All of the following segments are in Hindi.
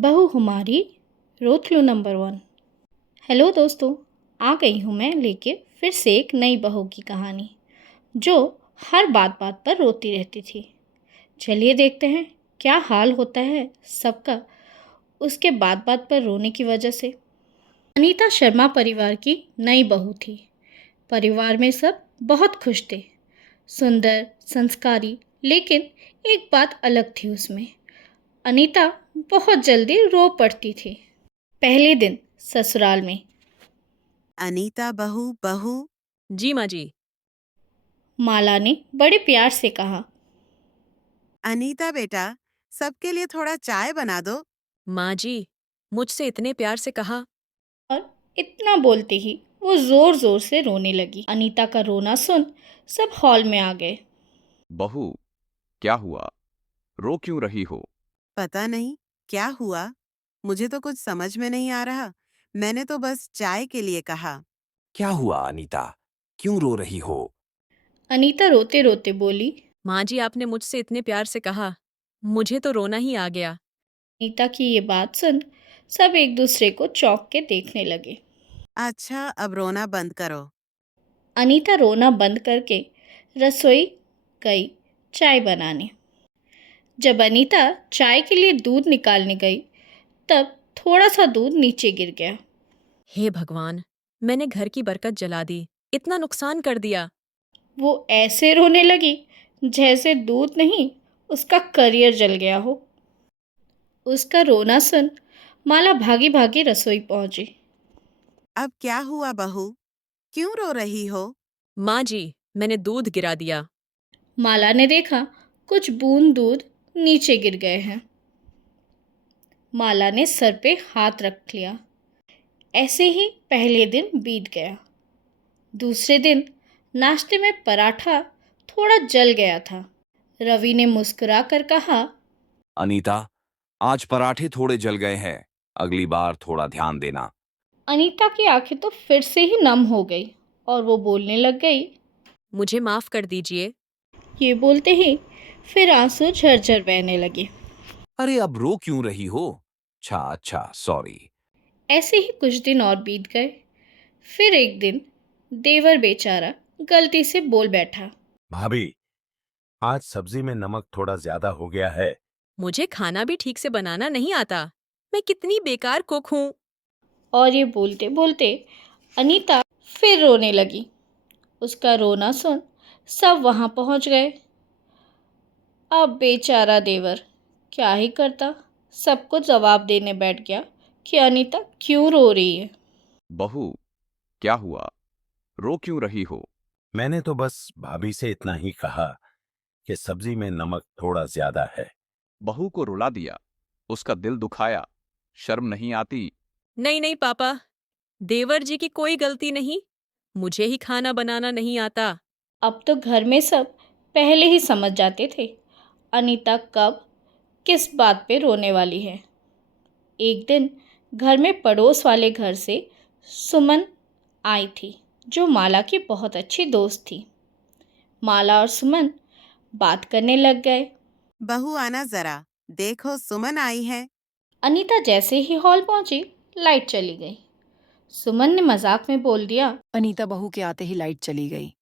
बहू हमारी रोतलू नंबर 1। हेलो दोस्तों, आ गई हूँ मैं लेके फिर से एक नई बहू की कहानी जो हर बात बात पर रोती रहती थी। चलिए देखते हैं क्या हाल होता है सबका उसके बात बात पर रोने की वजह से। अनीता शर्मा परिवार की नई बहू थी। परिवार में सब बहुत खुश थे, सुंदर, संस्कारी, लेकिन एक बात अलग थी उसमें। अनीता बहुत जल्दी रो पड़ती थी। पहले दिन ससुराल में अनीता बहू बहू। जी माँ जी। माला ने बड़े प्यार से कहा। अनीता बेटा, सबके लिए थोड़ा चाय बना दो। माँ जी, मुझसे इतने प्यार से कहा। और इतना बोलते ही वो जोर जोर से रोने लगी। अनीता का रोना सुन सब हॉल में आ गए। बहू, क्या हुआ? रो क्यों रही हो? पता नहीं क्या हुआ, मुझे तो कुछ समझ में नहीं आ रहा। मैंने तो बस चाय के लिए कहा। क्या हुआ अनीता? क्यों रो रही हो? अनीता रोते रोते बोली। माँ जी, आपने मुझसे इतने प्यार से कहा, मुझे तो रोना ही आ गया। अनीता की ये बात सुन सब एक दूसरे को चौंक के देखने लगे। अच्छा, अब रोना बंद करो। अनीता रोना बंद करके रसोई गई चाय बनाने। जब अनीता चाय के लिए दूध निकालने गई तब थोड़ा सा दूध नीचे गिर गया। हे भगवान, मैंने घर की बरकत जला दी, इतना नुकसान कर दिया। वो ऐसे रोने लगी जैसे दूध नहीं उसका करियर जल गया हो। उसका रोना सुन माला भागी भागी रसोई पहुंची। अब क्या हुआ बहू, क्यों रो रही हो? माँ जी, मैंने दूध गिरा दिया। माला ने देखा कुछ बूंद दूध नीचे गिर गए हैं। माला ने सर पे हाथ रख लिया। ऐसे ही पहले दिन बीत गया। दूसरे दिन नाश्ते में पराठा थोड़ा जल गया था। रवि ने मुस्कुरा कर कहा। अनीता, आज पराठे थोड़े जल गए हैं। अगली बार थोड़ा ध्यान देना। अनीता की आंखें तो फिर से ही नम हो गई और वो बोलने लग गई। मुझे माफ कर दीजिए। ये बोलते ही फिर आंसू झरझर बहने लगे। अरे अब रो क्यों रही हो? अच्छा सॉरी। ऐसे ही कुछ दिन और बीत गए। फिर एक दिन देवर बेचारा गलती से बोल बैठा। भाभी, आज सब्जी में नमक थोड़ा ज्यादा हो गया है। मुझे खाना भी ठीक से बनाना नहीं आता। मैं कितनी बेकार कुक हूँ। और ये बोलते बोलते अनीता फिर रोने लगी। उसका रोना सुन सब वहां पहुंच गए। अब बेचारा देवर क्या ही करता, सबको जवाब देने बैठ गया कि अनीता क्यों रो रही है। बहू, क्या हुआ? रो क्यों रही हो? मैंने तो बस भाभी से इतना ही कहा कि सब्जी में नमक थोड़ा ज्यादा है। बहू को रुला दिया, उसका दिल दुखाया। शर्म नहीं आती? नहीं नहीं पापा, देवर जी की कोई गलती नहीं। मुझे ही खाना बनाना नहीं आता। अब तो घर में सब पहले ही समझ जाते थे अनीता कब किस बात पे रोने वाली है। एक दिन घर में पड़ोस वाले घर से सुमन आई थी जो माला की बहुत अच्छी दोस्त थी। माला और सुमन बात करने लग गए। बहू आना जरा, देखो सुमन आई है। अनीता जैसे ही हॉल पहुंची लाइट चली गई। सुमन ने मजाक में बोल दिया। अनीता बहू के आते ही लाइट चली गई।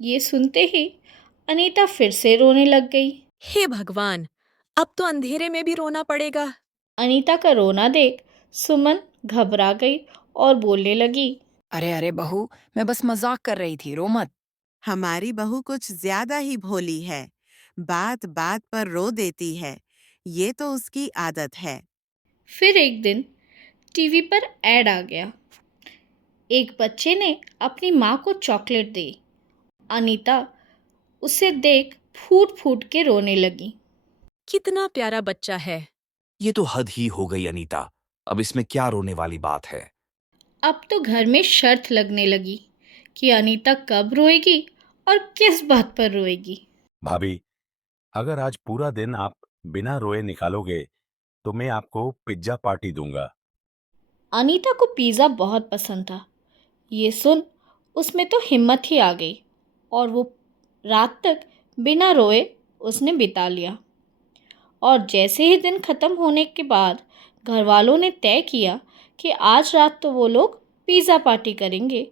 ये सुनते ही अनीता फिर से रोने लग गई। हे भगवान, अब तो अंधेरे में भी रोना पड़ेगा। अनीता का रोना देख सुमन घबरा गई और बोलने लगी। अरे अरे बहू, मैं बस मजाक कर रही थी, रो मत। हमारी बहू कुछ ज्यादा ही भोली है, बात बात पर रो देती है। ये तो उसकी आदत है। फिर एक दिन टीवी पर ऐड आ गया। एक बच्चे ने अपनी माँ को चॉकलेट दी। अनीता उसे देख फूट फूट के रोने लगी। कितना प्यारा बच्चा है। ये तो हद ही हो गई अनीता। अब इसमें क्या रोने वाली बात है? अब तो घर में शर्त लगने लगी कि अनीता कब रोएगी और किस बात पर रोएगी। भाभी, अगर आज पूरा दिन आप बिना रोए निकालोगे तो मैं आपको पिज्जा पार्टी दूंगा। अनीता को पिज़्ज़ा बहुत पसंद था। ये सुन उसमें तो हिम्मत ही आ गई और वो रात तक बिना रोए उसने बिता लिया। और जैसे ही दिन ख़त्म होने के बाद घर वालों ने तय किया कि आज रात तो वो लोग पिज़्ज़ा पार्टी करेंगे।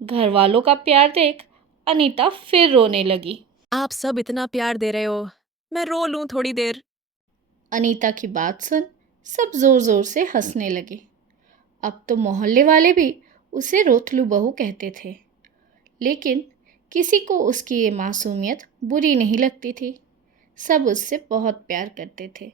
घर वालों का प्यार देख अनीता फिर रोने लगी। आप सब इतना प्यार दे रहे हो, मैं रो लूं थोड़ी देर। अनीता की बात सुन सब ज़ोर ज़ोर से हंसने लगे। अब तो मोहल्ले वाले भी उसे रोतलू बहू कहते थे, लेकिन किसी को उसकी ये मासूमियत बुरी नहीं लगती थी। सब उससे बहुत प्यार करते थे।